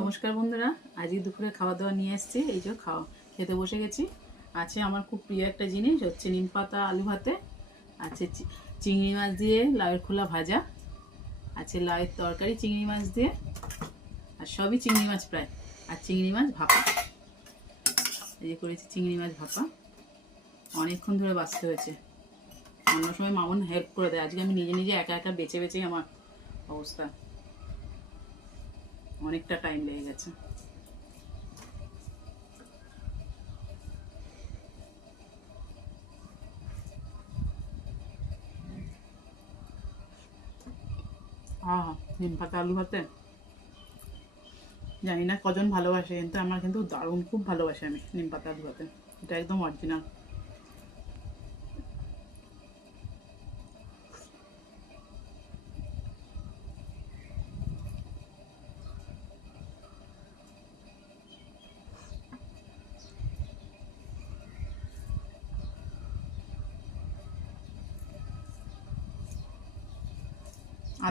নমস্কার বন্ধুরা, আজকে দুপুরে খাওয়া দাওয়া নিয়ে এসেছি। এই যে খেতে বসে গেছি। আছে আমার খুব প্রিয় একটা জিনিস, হচ্ছে নিম পাতা আলু ভাতে। আছে চিংড়ি মাছ দিয়ে লাউয়ের খোলা ভাজা। আছে লাউয়ের তরকারি চিংড়ি মাছ দিয়ে, আর সবই চিংড়ি মাছ প্রায়। আর চিংড়ি মাছ ভাপা। এই যে করেছি চিংড়ি মাছ ভাপা। অনেকক্ষণ ধরে বাছতে হয়েছে। অন্য সময় মামুন হেল্প করে দেয়, আজকে আমি নিজে নিজে একা একা বেছে বেছেই আমার অবস্থা। অনেকটা টাইম লেগে গেছে। নিম পাতা আলু ভাতে জানি না কজন ভালোবাসে, কিন্তু আমার কিন্তু দারুণ খুব ভালোবাসি আমি নিম পাতা আলু ভাতে। এটা একদম অরিজিনাল।